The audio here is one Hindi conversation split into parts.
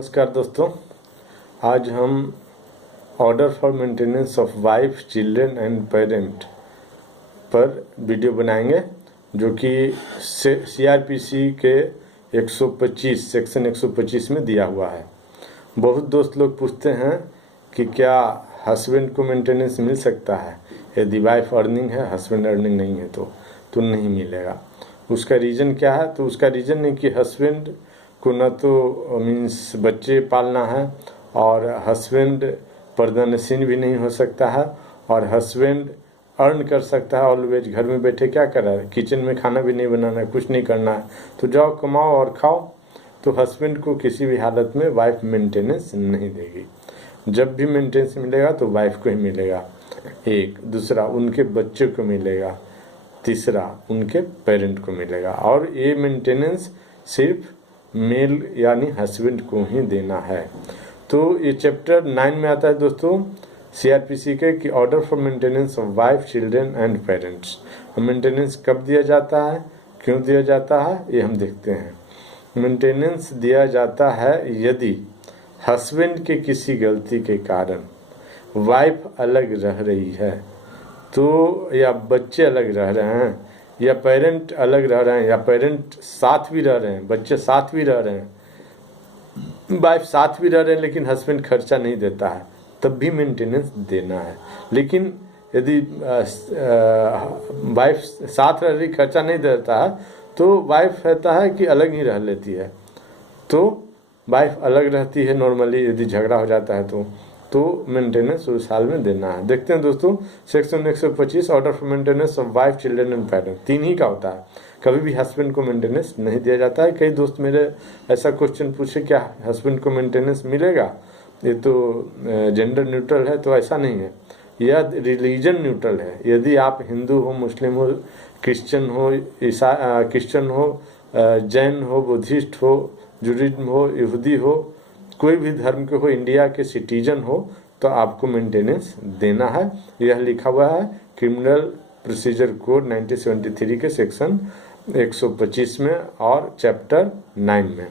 नमस्कार दोस्तों, आज हम order for maintenance of wife, children and parent पर वीडियो बनाएंगे, जो कि सीआरपीसी के 125 सेक्शन 125 में दिया हुआ है। बहुत दोस्त लोग पूछते हैं कि क्या हस्बैंड को मेंटेनेंस मिल सकता है यदि वाइफ अर्निंग है, हस्बैंड अर्निंग नहीं है तो नहीं मिलेगा। उसका रीज़न क्या है? तो उसका रीज़न है कि हस्बैंड को न तो मीन्स बच्चे पालना है, और हस्बैंड पर्दानशीन भी नहीं हो सकता है, और हस्बैंड अर्न कर सकता है ऑलवेज। घर में बैठे क्या कर रहा है? किचन में खाना भी नहीं बनाना है, कुछ नहीं करना है, तो जाओ कमाओ और खाओ। तो हस्बैंड को किसी भी हालत में वाइफ मेंटेनेंस नहीं देगी। जब भी मेंटेनेंस मिलेगा तो वाइफ को ही मिलेगा, एक। दूसरा, उनके बच्चे को मिलेगा। तीसरा, उनके पेरेंट को मिलेगा। और ये मेंटेनेंस सिर्फ मेल यानी हस्बैंड को ही देना है। तो ये चैप्टर 9 में आता है दोस्तों सीआरपीसी के, कि order for maintenance of wife, children and parents. Maintenance कब दिया जाता है, क्यों दिया जाता है, ये हम देखते हैं। मेंटेनेंस दिया जाता है यदि हस्बैंड के किसी गलती के कारण वाइफ अलग रह रही है, तो या बच्चे अलग रह रहे हैं, या पेरेंट अलग रह रहे हैं, या पेरेंट साथ भी रह रहे हैं, बच्चे साथ भी रह रहे हैं, वाइफ साथ भी रह रहे हैं, लेकिन हस्बैंड खर्चा नहीं देता है, तब भी मेंटेनेंस देना है। लेकिन यदि वाइफ साथ रह रही, खर्चा नहीं देता है, तो वाइफ रहता है कि अलग ही रह लेती है। तो वाइफ अलग रहती है नॉर्मली, यदि झगड़ा हो जाता है तो मेंटेनेंस उस साल में देना है। देखते हैं दोस्तों, section 125 order for maintenance of wife, children and parent, 3 ही का होता है। कभी भी हस्बैंड को मेंटेनेंस नहीं दिया जाता है। कई दोस्त मेरे ऐसा क्वेश्चन पूछे, क्या हस्बैंड को मेंटेनेंस मिलेगा? ये तो जेंडर न्यूट्रल है, तो ऐसा नहीं है। यह रिलीजन न्यूट्रल है। यदि आप हिंदू हो, मुस्लिम हो, क्रिश्चियन हो, क्रिश्चियन हो, जैन हो, बुद्धिस्ट हो, जुडिज्म हो, यहूदी हो, कोई भी धर्म के हो, इंडिया के सिटीजन हो, तो आपको मेंटेनेंस देना है। यह लिखा हुआ है क्रिमिनल प्रोसीजर कोड 1973 के सेक्शन 125 में और चैप्टर 9 में।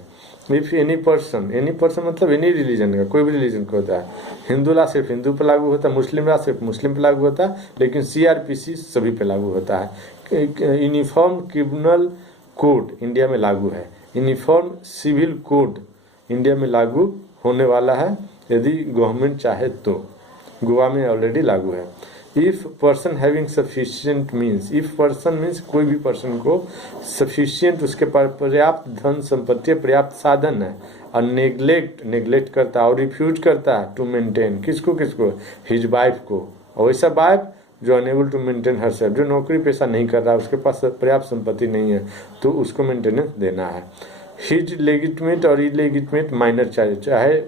इफ एनी पर्सन मतलब एनी रिलीजन का, कोई भी रिलीजन का होता है। हिंदू लॉ सिर्फ हिंदू पर लागू होता है, मुस्लिम लॉ सिर्फ मुस्लिम पर लागू होता है, लेकिन सीआरपीसी सभी पे लागू होता है। यूनिफॉर्म क्रिमिनल कोड इंडिया में लागू है। यूनिफॉर्म सिविल कोड इंडिया में लागू होने वाला है, यदि गवर्नमेंट चाहे तो। गोवा में ऑलरेडी लागू है। If person having sufficient means, if person means कोई भी पर्सन को सफिशिएंट, उसके पास पर्याप्त धन संपत्ति, पर्याप्त साधन है, और नेग्लेक्ट करता है और रिफ्यूज करता है टू मेंटेन, किसको हिज वाइफ को। और वैसा वाइफ जो अनेबल टू मेंटेन हरसेल्फ, जो नौकरी पेशा नहीं कर रहा है, उसके पास पर्याप्त संपत्ति नहीं है, तो उसको मेंटेनेंस देना है। हिज लेजिटिमेट और इलेजिटिमेट माइनर चाइल्ड, चाहे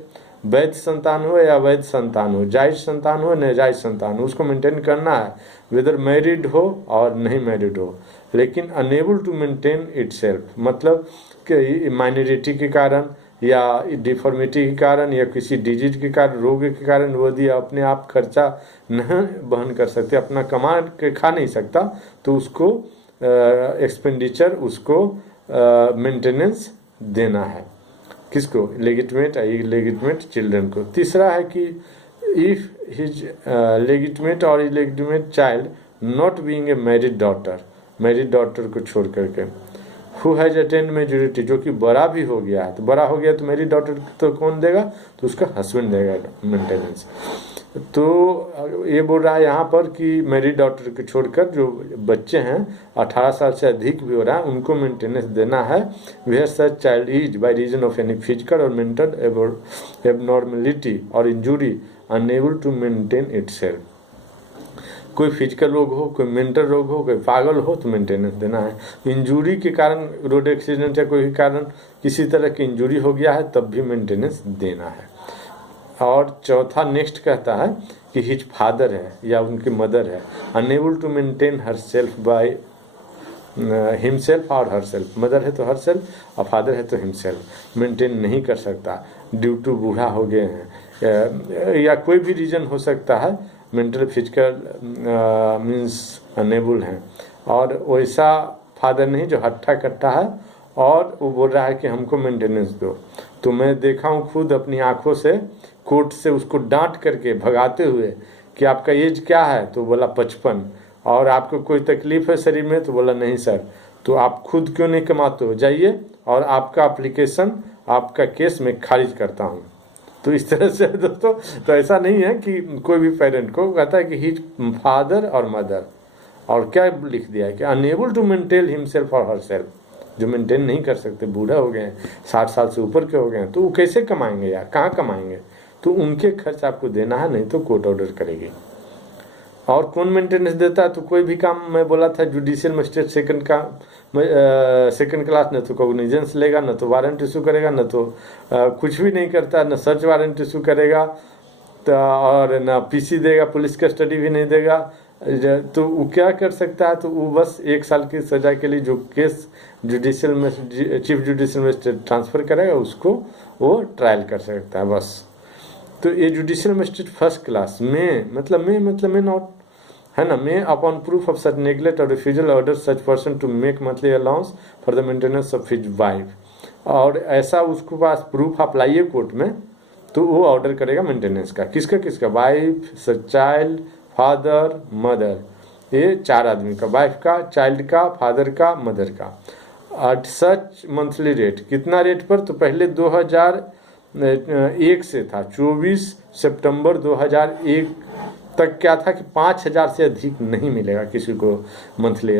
वैध संतान हो या अवैध संतान हो, जायज संतान हो नाजायज संतान हो, उसको मेंटेन करना है, वेदर मैरिड हो और नहीं मैरिड हो। लेकिन अनेबल टू मेंटेन इटसेल्फ मतलब कि माइनॉरिटी के कारण या डिफॉर्मिटी के कारण या किसी डिजीज के कारण, रोग के कारण वो यदि अपने आप खर्चा नहीं वहन कर सकते, अपना कमा के खा नहीं सकता, तो उसको एक्सपेंडिचर, उसको मेंटेनेंस देना है। किसको? लेजिटिमेट इलेजिटिमेट चिल्ड्रन को। तीसरा है कि इफ हिज लेजिटिमेट और illegitimate child not being a married daughter को छोड़ करके, हु हैज अटेन्ड मेजोरिटी, जो कि बड़ा भी हो गया है, तो बड़ा हो गया तो मैरिड डॉटर तो कौन देगा? तो उसका हस्बैंड देगा मेंटेनेंस। तो ये बोल रहा है यहाँ पर कि मैरिड डॉटर को छोड़कर जो बच्चे हैं 18 साल से अधिक भी हो रहा है, उनको मेंटेनेंस देना है। Where such child is by reason of any physical और मेंटल एबनॉर्मेलिटी और injury unable to maintain itself. कोई फिजिकल रोग हो, कोई मेंटल रोग हो, कोई पागल हो, तो मेंटेनेंस देना है। इंजुरी के कारण, रोड एक्सीडेंट या कोई कारण किसी तरह की इंजुरी हो गया है, तब भी मेंटेनेंस देना है। और चौथा नेक्स्ट कहता है कि हिज फादर है या उनकी मदर है unable to maintain herself by himself और हर सेल्फ। मदर है तो हर सेल्फ और फादर है तो हिमसेल्फ, मेंटेन नहीं कर सकता ड्यू टू बूढ़ा हो गए हैं, या कोई भी रीजन हो सकता है, मेंटल फिजिकल मीन्स अनेबल हैं। और वैसा फादर नहीं जो हट्टा कट्टा है और वो बोल रहा है कि हमको मेंटेनेंस दो। तो मैं देखा हूँ खुद अपनी आंखों से कोर्ट से उसको डांट करके भगाते हुए कि आपका एज क्या है, तो बोला 55, और आपको कोई तकलीफ है शरीर में, तो बोला नहीं सर। तो आप खुद क्यों नहीं कमाते हो, जाइए और आपका एप्लीकेशन, आपका केस मैं खारिज करता हूँ। तो इस तरह से दोस्तों, तो ऐसा नहीं है कि कोई भी पेरेंट को कहता है कि ही फादर और मदर, और क्या लिख दिया है कि अनएबल टू मेंटेन हिमसेल्फ और हर सेल्फ, जो मेंटेन नहीं कर सकते, बूढ़ा हो गए हैं, 60 साल से ऊपर के हो गए हैं, तो वो कैसे कमाएंगे यार, कहाँ कमाएंगे। तो उनके खर्च आपको देना है, नहीं तो कोर्ट ऑर्डर करेगी। और कौन मेंटेनेंस देता है, तो कोई भी काम, मैं बोला था जुडिशियल मजिस्ट्रेट सेकंड का सेकंड क्लास, न तो कॉग्निजेंस लेगा, न तो वारंट इशू करेगा, न तो कुछ भी नहीं करता, न सर्च वारंट इशू करेगा, तो और न पीसी देगा, पुलिस कस्टडी भी नहीं देगा। तो वो क्या कर सकता है, तो वो बस 1 साल की सजा के लिए जो केस जुडिशियल में चीफ जुडिशियल मजिस्ट्रेट ट्रांसफ़र करेगा, उसको वो ट्रायल कर सकता है बस। तो ये जुडिशियल मजिस्ट्रेट फर्स्ट क्लास में मतलब में नॉट है ना, may upon proof of such neglect or refusal order such person to make monthly allowance for the maintenance of his wife, और ऐसा उसके पास प्रूफ आप लाइए कोर्ट में, तो वो ऑर्डर करेगा मेंटेनेंस का। किसका, वाइफ, चाइल्ड, फादर, मदर, ये 4 आदमी का, वाइफ का, चाइल्ड का, फादर का, मदर का। एट सच मंथली रेट, कितना रेट पर, तो पहले 2001 से था, 24 सितंबर 2001 तक क्या था कि 5,000 से अधिक नहीं मिलेगा किसी को मंथली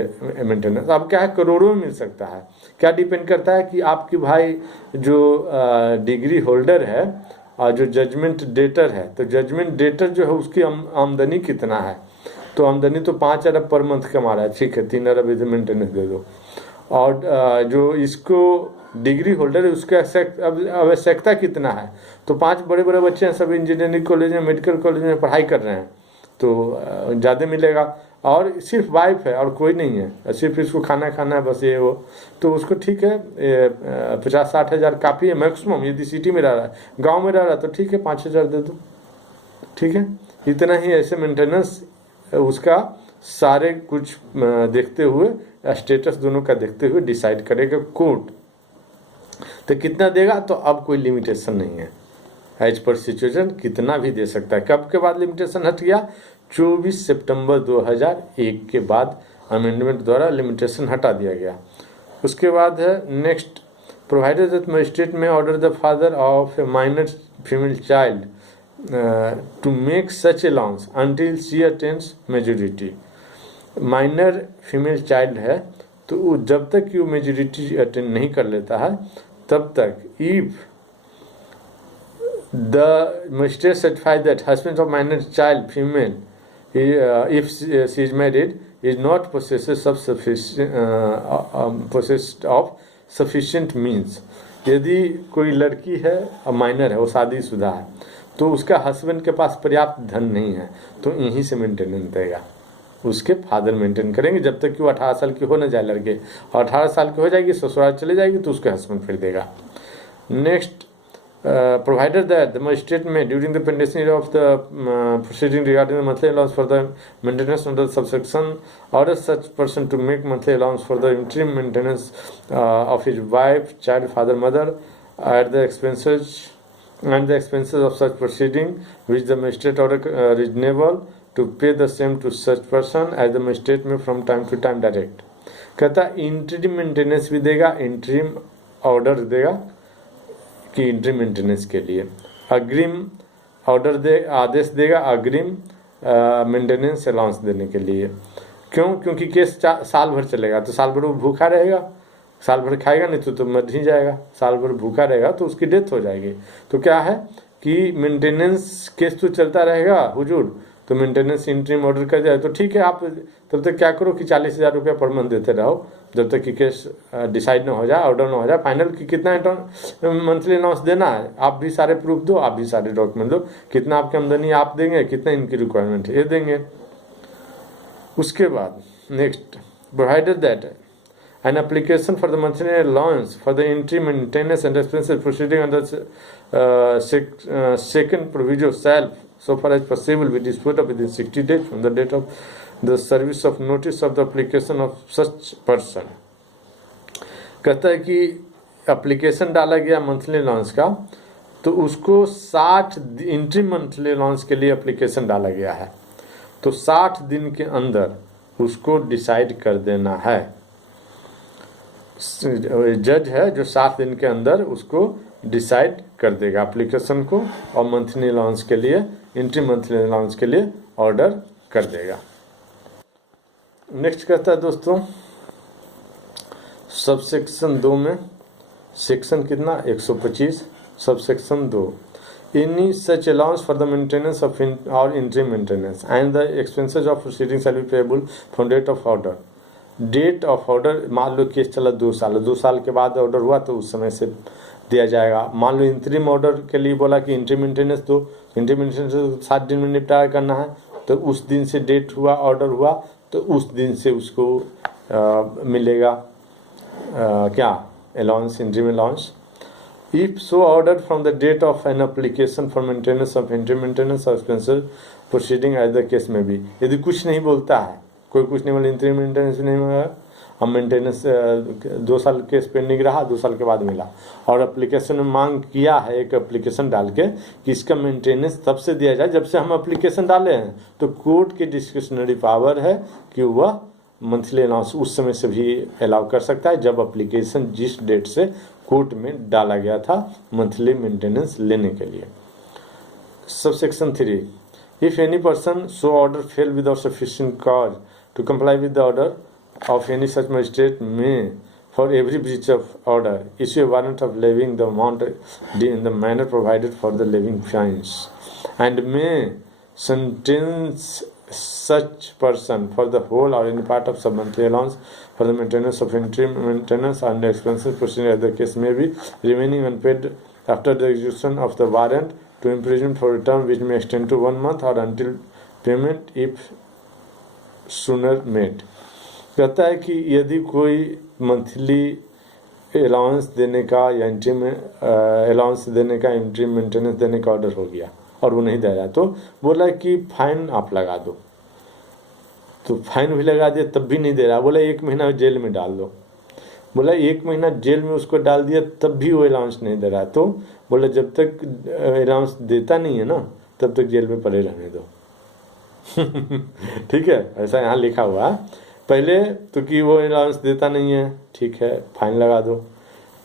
मेंटेनेंस। अब क्या है, करोड़ों में मिल सकता है। क्या डिपेंड करता है कि आपकी भाई जो डिग्री होल्डर है और जो जजमेंट डेटर है, तो जजमेंट डेटर जो है उसकी आमदनी कितना है। तो आमदनी तो 5 अरब पर मंथ कमा रहा है, ठीक है, 3 अरब इसे मेंटेनेंस दे दो। और जो इसको डिग्री होल्डर है उसके आवश्यकता कितना है, तो 5 बड़े बड़े बच्चे हैं, सब इंजीनियरिंग कॉलेज में, मेडिकल कॉलेज में पढ़ाई कर रहे हैं, तो ज़्यादा मिलेगा। और सिर्फ वाइफ है और कोई नहीं है, सिर्फ इसको खाना है बस, ये वो, तो उसको ठीक है 50-60 हज़ार काफ़ी है मैक्सिमम। यदि सिटी में रह रहा है, गांव में रह रहा है, तो ठीक है 5,000 दे दो, ठीक है, इतना ही। ऐसे मेंटेनेंस उसका सारे कुछ देखते हुए, स्टेटस दोनों का देखते हुए डिसाइड करेगा कोर्ट। तो कितना देगा, तो अब कोई लिमिटेशन नहीं है, एज पर सिचुएशन कितना भी दे सकता है। कब के बाद लिमिटेशन हट गया, 24 सितंबर 2001 के बाद अमेंडमेंट द्वारा लिमिटेशन हटा दिया गया। उसके बाद है next, provided that magistrate may order the father of a minor female child to make such allowance until she attains majority. Minor female child है, तो वो जब तक कि वो मेजोरिटी अटेंड नहीं कर लेता है, तब तक if the magistrate certified that husband of minor child female if she is married is not possessed of sufficient means। यदि कोई लड़की है और माइनर है, वो शादीशुदा है, तो उसका हस्बैंड के पास पर्याप्त धन नहीं है, तो यहीं से मेंटेनेंस देगा, उसके फादर मेंटेन करेंगे जब तक कि वो 18 साल की हो न जाए लड़के, और 18 साल की हो जाएगी, ससुराल चले जाएगी, तो उसके हस्बैंड फिर देगा। Next, provided that the magistrate may during the pendency of the proceeding regarding the monthly allowance for the maintenance under subsection order such person to make monthly allowance for the interim maintenance of his wife, child, father, mother at the expenses of such proceeding which the magistrate order reasonable to pay the same to such person as the magistrate may from time to time direct। कहता इंटरिम मेंटेनेंस भी देगा, इंटरिम ऑर्डर देगा कि इंटरिम मेंटेनेंस के लिए, अग्रिम ऑर्डर आदेश देगा अग्रिम मेंटेनेंस अलाउंस देने के लिए। क्यों? क्योंकि केस साल भर चलेगा, तो साल भर वो भूखा रहेगा, साल भर खाएगा नहीं तो मर ही जाएगा, साल भर भूखा रहेगा तो उसकी डेथ हो जाएगी। तो क्या है कि मेंटेनेंस केस तो चलता रहेगा हुजूर, तो मेंटेनेंस इंटरिम ऑर्डर कर जाए तो ठीक है, आप तब तक क्या करो कि 40,000 रुपया पर मंथ देते रहो जब तक कि केस डिसाइड ना हो जाए, ऑर्डर ना हो जाए फाइनल कि कितना मंथली अलाउंस देना है। आप भी सारे प्रूफ दो, आप भी सारे डॉक्यूमेंट दो, कितना आपकी आमदनी आप देंगे, कितना इनकी रिक्वायरमेंट है ये देंगे। उसके बाद next, provided that an application for the monthly allowance for the interim maintenance and expenses proceeding under second proviso shall so far as possible be disposed of within 60 days from the date of the service of notice of the application of such person। कहता है कि एप्लीकेशन डाला गया मंथली अलाउंस का, तो उसको 60 इंट्री मंथली अलाउंस के लिए एप्लीकेशन डाला गया है, तो 60 दिन के अंदर उसको डिसाइड कर देना है। जज है जो 60 दिन के अंदर उसको डिसाइड कर देगा एप्लीकेशन को, और मंथली अलाउंस के लिए, इंट्री मंथली अलाउंस के लिए ऑर्डर कर देगा। नेक्स्ट कहता है दोस्तों सबसेक्शन 2 में, सेक्शन कितना 125, subsection 2, any such allowance for the maintenance of or interim maintenance and the expenses of proceeding shall be payable from date of order. Date of order, मान लो केस चला 2 साल, 2 साल के बाद ऑर्डर हुआ तो उस समय से दिया जाएगा। मान लो इंटरिम ऑर्डर के लिए बोला कि इंट्री मेंटेनेंस दो, इंट्री मेंटेनेंस 7 दिन में निपटारा करना है, तो उस दिन से डेट हुआ, ऑर्डर हुआ, तो उस दिन से उसको मिलेगा क्या allowance, interim allowance. If so order from the date of an application for maintenance of interim maintenance or expenses proceeding as the case में भी। यदि कुछ नहीं बोलता है, कोई कुछ नहीं बोला, इंट्री मेंटेनेंस नहीं मिला, हम मेंटेनेंस 2 साल केस पेंडिंग रहा, 2 साल के बाद मिला, और एप्लीकेशन में मांग किया है एक एप्लीकेशन डाल के कि इसका मेंटेनेंस तब से दिया जाए जब से हम एप्लीकेशन डाले हैं, तो कोर्ट की डिस्क्रिशनरी पावर है कि वह मंथली अलाउंस उस समय से भी अलाउ कर सकता है जब एप्लीकेशन जिस डेट से कोर्ट में डाला गया था मंथली मेंटेनेंस लेने के लिए। Subsection 3, if any person so order fail without sufficient cause to comply with the order of any such magistrate may, for every breach of order, issue a warrant of levying the amount in the manner provided for the levying fines, and may sentence such person for the whole or any part of sub-monthly allowance for the maintenance of interim maintenance and expenses proceeding as the case may be, remaining unpaid after the execution of the warrant, to imprisonment for a term which may extend to 1 month or until payment if sooner made। कहता है कि यदि कोई मंथली अलाउंस देने का या इंट्रीम अलाउंस देने का, इंट्रीम मेंटेनेंस देने का ऑर्डर हो गया और वो नहीं दे रहा, तो बोला कि फाइन आप लगा दो, तो फाइन भी लगा दिया तब भी नहीं दे रहा, बोला 1 महीना जेल में डाल दो, बोला 1 महीना जेल में उसको डाल दिया तब भी वो अलाउंस नहीं दे रहा, तो बोला जब तक अलाउंस देता नहीं है ना तब तक जेल में पड़े रहने दो। ठीक है, ऐसा यहाँ लिखा हुआ है। पहले तो कि वो अलाउंस देता नहीं है, ठीक है, फाइन लगा दो,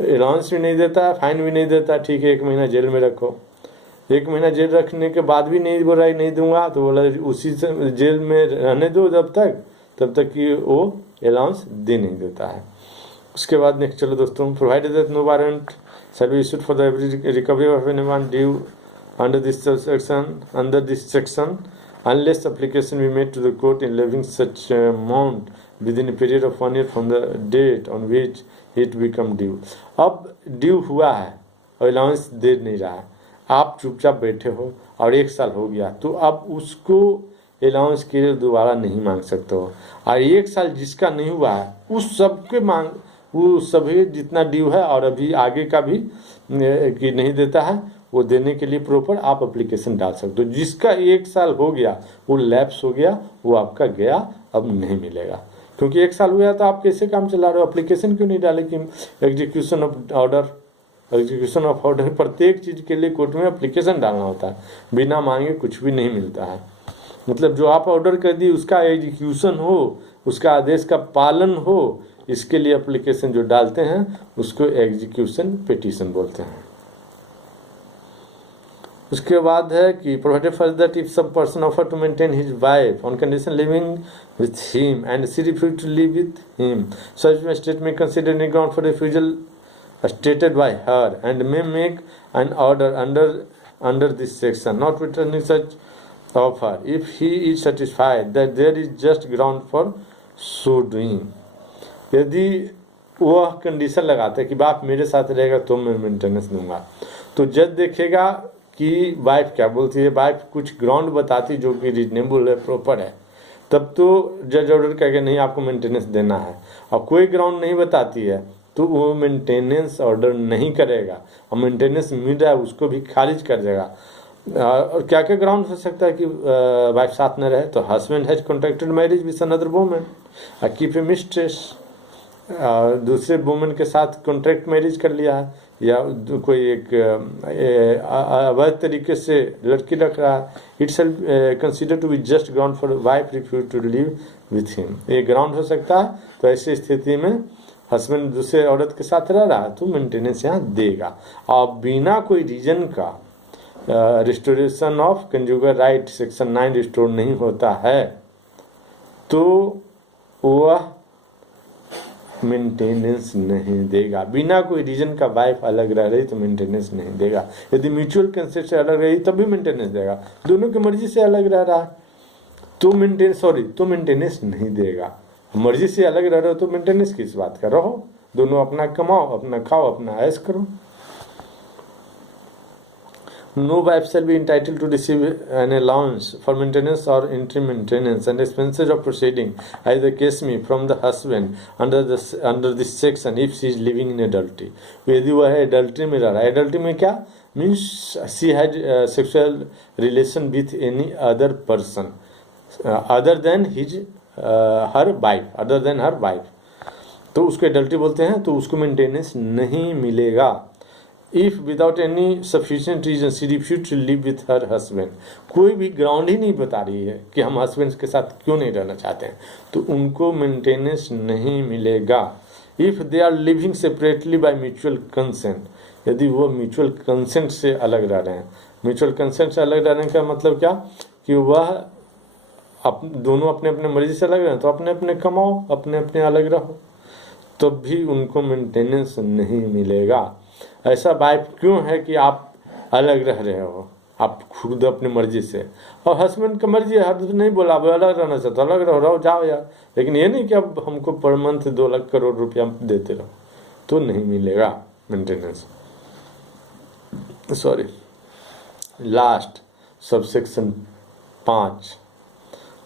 अलाउंस भी नहीं देता, फाइन भी नहीं देता, ठीक है, 1 महीना जेल में रखो। 1 महीना जेल रखने के बाद भी नहीं बोला नहीं दूंगा, तो बोला उसी से जेल में रहने दो तब तक कि वो अलाउंस दे नहीं देता है। उसके बाद नेक्स्ट चलो दोस्तों, provided that no warrant shall be issued for the every recovery of anyone due under this section unless application be made to the court in levying such amount within a period of 1 year from the date on which it become due। अब ड्यू हुआ है और अलाउंस दे नहीं रहा है, आप चुपचाप बैठे हो और 1 साल हो गया, तो अब उसको अलाउंस के लिए दोबारा नहीं मांग सकते हो, और 1 साल जिसका नहीं हुआ है उस सबके मांग, वो सभी जितना ड्यू है और अभी आगे का भी कि नहीं देता है, वो देने के लिए प्रॉपर आप एप्लीकेशन डाल सकते हो। जिसका 1 साल हो गया वो लैप्स हो गया, वो आपका गया, अब नहीं मिलेगा, क्योंकि 1 साल हुआ तो आप कैसे काम चला रहे हो, एप्लीकेशन क्यों नहीं डाले कि एग्जीक्यूशन ऑफ ऑर्डर, प्रत्येक चीज़ के लिए कोर्ट में एप्लीकेशन डालना होता है, बिना मांगे कुछ भी नहीं मिलता है। मतलब जो आप ऑर्डर कर दी उसका एग्जीक्यूशन हो, उसका आदेश का पालन हो, इसके लिए एप्लीकेशन जो डालते हैं उसको एग्जीक्यूशन पिटीशन बोलते हैं। उसके बाद है कि provided for that if some person offer to maintain his wife on condition living with him and she refuse to live with him, such magistrate may consider any ground for refusal stated by her and may make an order under this section notwithstanding such offer if he is satisfied that there is just ground for so doing. यदि वह कंडीशन लगाता है कि बाप मेरे साथ रहेगा तो मैं मेंटेनेंस दूंगा, तो जज देखेगा कि वाइफ क्या बोलती है, वाइफ कुछ ग्राउंड बताती जो कि रीजनेबल है, प्रॉपर है, तब तो जज ऑर्डर करके नहीं आपको मेंटेनेंस देना है। और कोई ग्राउंड नहीं बताती है तो वो मेंटेनेंस ऑर्डर नहीं करेगा, और मेंटेनेंस मिल रहा है उसको भी खारिज कर देगा। और क्या क्या ग्राउंड हो सकता है कि वाइफ साथ न रहे, तो husband has contracted marriage with another woman, keep a mistress, दूसरे वुमेन के साथ कॉन्ट्रैक्ट मैरिज कर लिया है, या कोई एक अवैध तरीके से लड़की रख रहा है, it's consider to be just ground for wife refuse to live with him, ये ग्राउंड हो सकता है। तो ऐसी स्थिति में हस्बैंड दूसरे औरत के साथ रह रहा है तो मेंटेनेंस यहाँ देगा। और बिना कोई रीजन का restoration of conjugal right section 9 restore नहीं होता है तो वह मेंटेनेंस नहीं देगा। बिना कोई रीजन का वाइफ अलग रह रही तो मेंटेनेंस नहीं देगा। यदि म्यूचुअल कंसेंट से अलग रही तब भी मेंटेनेंस देगा। दोनों की मर्जी से अलग रह रहा है तो मेंटेनेंस नहीं देगा। मर्जी से अलग रह रहे हो तो मेंटेनेंस किस बात का, रहो, दोनों अपना कमाओ, अपना खाओ, अपना ऐश करो। No wife shall be entitled to receive an allowance for maintenance or interim maintenance and expenses of proceeding, as the case may, from the husband under this section if she is living in adultery. यदि वह adultery में रह रहा है, adultery में क्या means she had sexual relation with any other person other than her wife, तो उसको adultery बोलते हैं, तो उसको maintenance नहीं मिलेगा। If without any sufficient reason she refused to live with her husband, कोई भी ग्राउंड ही नहीं बता रही है कि हम हस्बैंड के साथ क्यों नहीं रहना चाहते हैं, तो उनको मेंटेनेंस नहीं मिलेगा। If they are living separately by mutual consent, यदि वो म्यूचुअल कंसेंट से अलग रह रहे हैं, म्यूचुअल कंसेंट से अलग रहने का मतलब क्या कि वह दोनों अपने अपने मर्जी से अलग रहे तो अपने अपने कमाओ, अपने अपने अलग रहो, तब भी उनको मेंटेनेंस नहीं मिलेगा। ऐसा वाइफ क्यों है कि आप अलग रह रहे हो, आप खुद अपनी मर्जी से, और हस्बैंड की मर्जी है, हस्बैंड नहीं बोला अब अलग रहना चाहते अलग रहो जाओ यार, लेकिन ये नहीं कि अब हमको पर मंथ 2 लाख करोड़ रुपया देते रहो, तो नहीं मिलेगा maintenance. Sorry, last sub section 5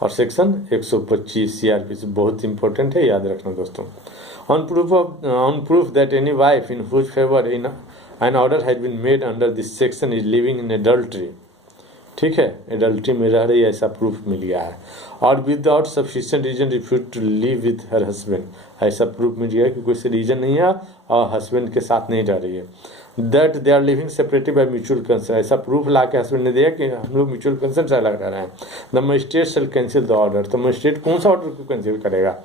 और सेक्शन 125 CRPC बहुत इंपॉर्टेंट है, याद रखना दोस्तों। On proof that any wife in whose favor an order has been made under this section is living in adultery, ठीक है, एडल्ट्री में रह रही है ऐसा प्रूफ मिल गया है, और without sufficient reason refuse to live with her husband, ऐसा प्रूफ मिल गया है कि कोई से रीजन नहीं है और हस्बैंड के साथ नहीं रह रही है, that they are living separately by mutual consent, ऐसा प्रूफ ला के हस्बैंड ने दिया कि हम लोग म्यूचुअल कंसेंट से अलग रह रहे हैं, the magistrate shall cancel the order, तो मजिस्ट्रेट कौन सा ऑर्डर को कैंसिल करेगा,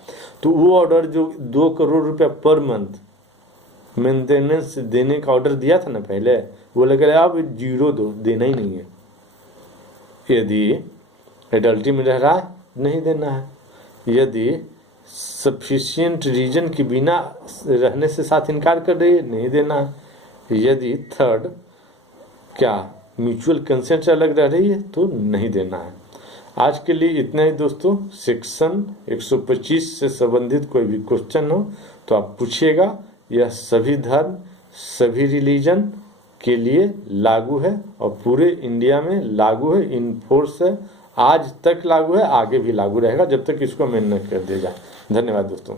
तो वो ऑर्डर जो 2 करोड़ रुपया पर मंथ मेंटेनेंस देने का ऑर्डर दिया था ना पहले, वो लगा आप 0 दो, देना ही नहीं है। यदि एडल्ट्री में रह रहा नहीं देना है, यदि सफिशिएंट रीजन के बिना रहने से साथ इनकार कर रही है नहीं देना है, यदि थर्ड क्या म्यूचुअल कंसेंट से अलग रह रही है तो नहीं देना है। आज के लिए इतना ही दोस्तों। सेक्शन 125 से संबंधित कोई भी क्वेश्चन हो तो आप पूछिएगा। यह सभी धर्म सभी रिलीजन के लिए लागू है और पूरे इंडिया में लागू है, इन फोर्स है, आज तक लागू है, आगे भी लागू रहेगा जब तक इसको अमेंड न कर दिया जाए। धन्यवाद दोस्तों।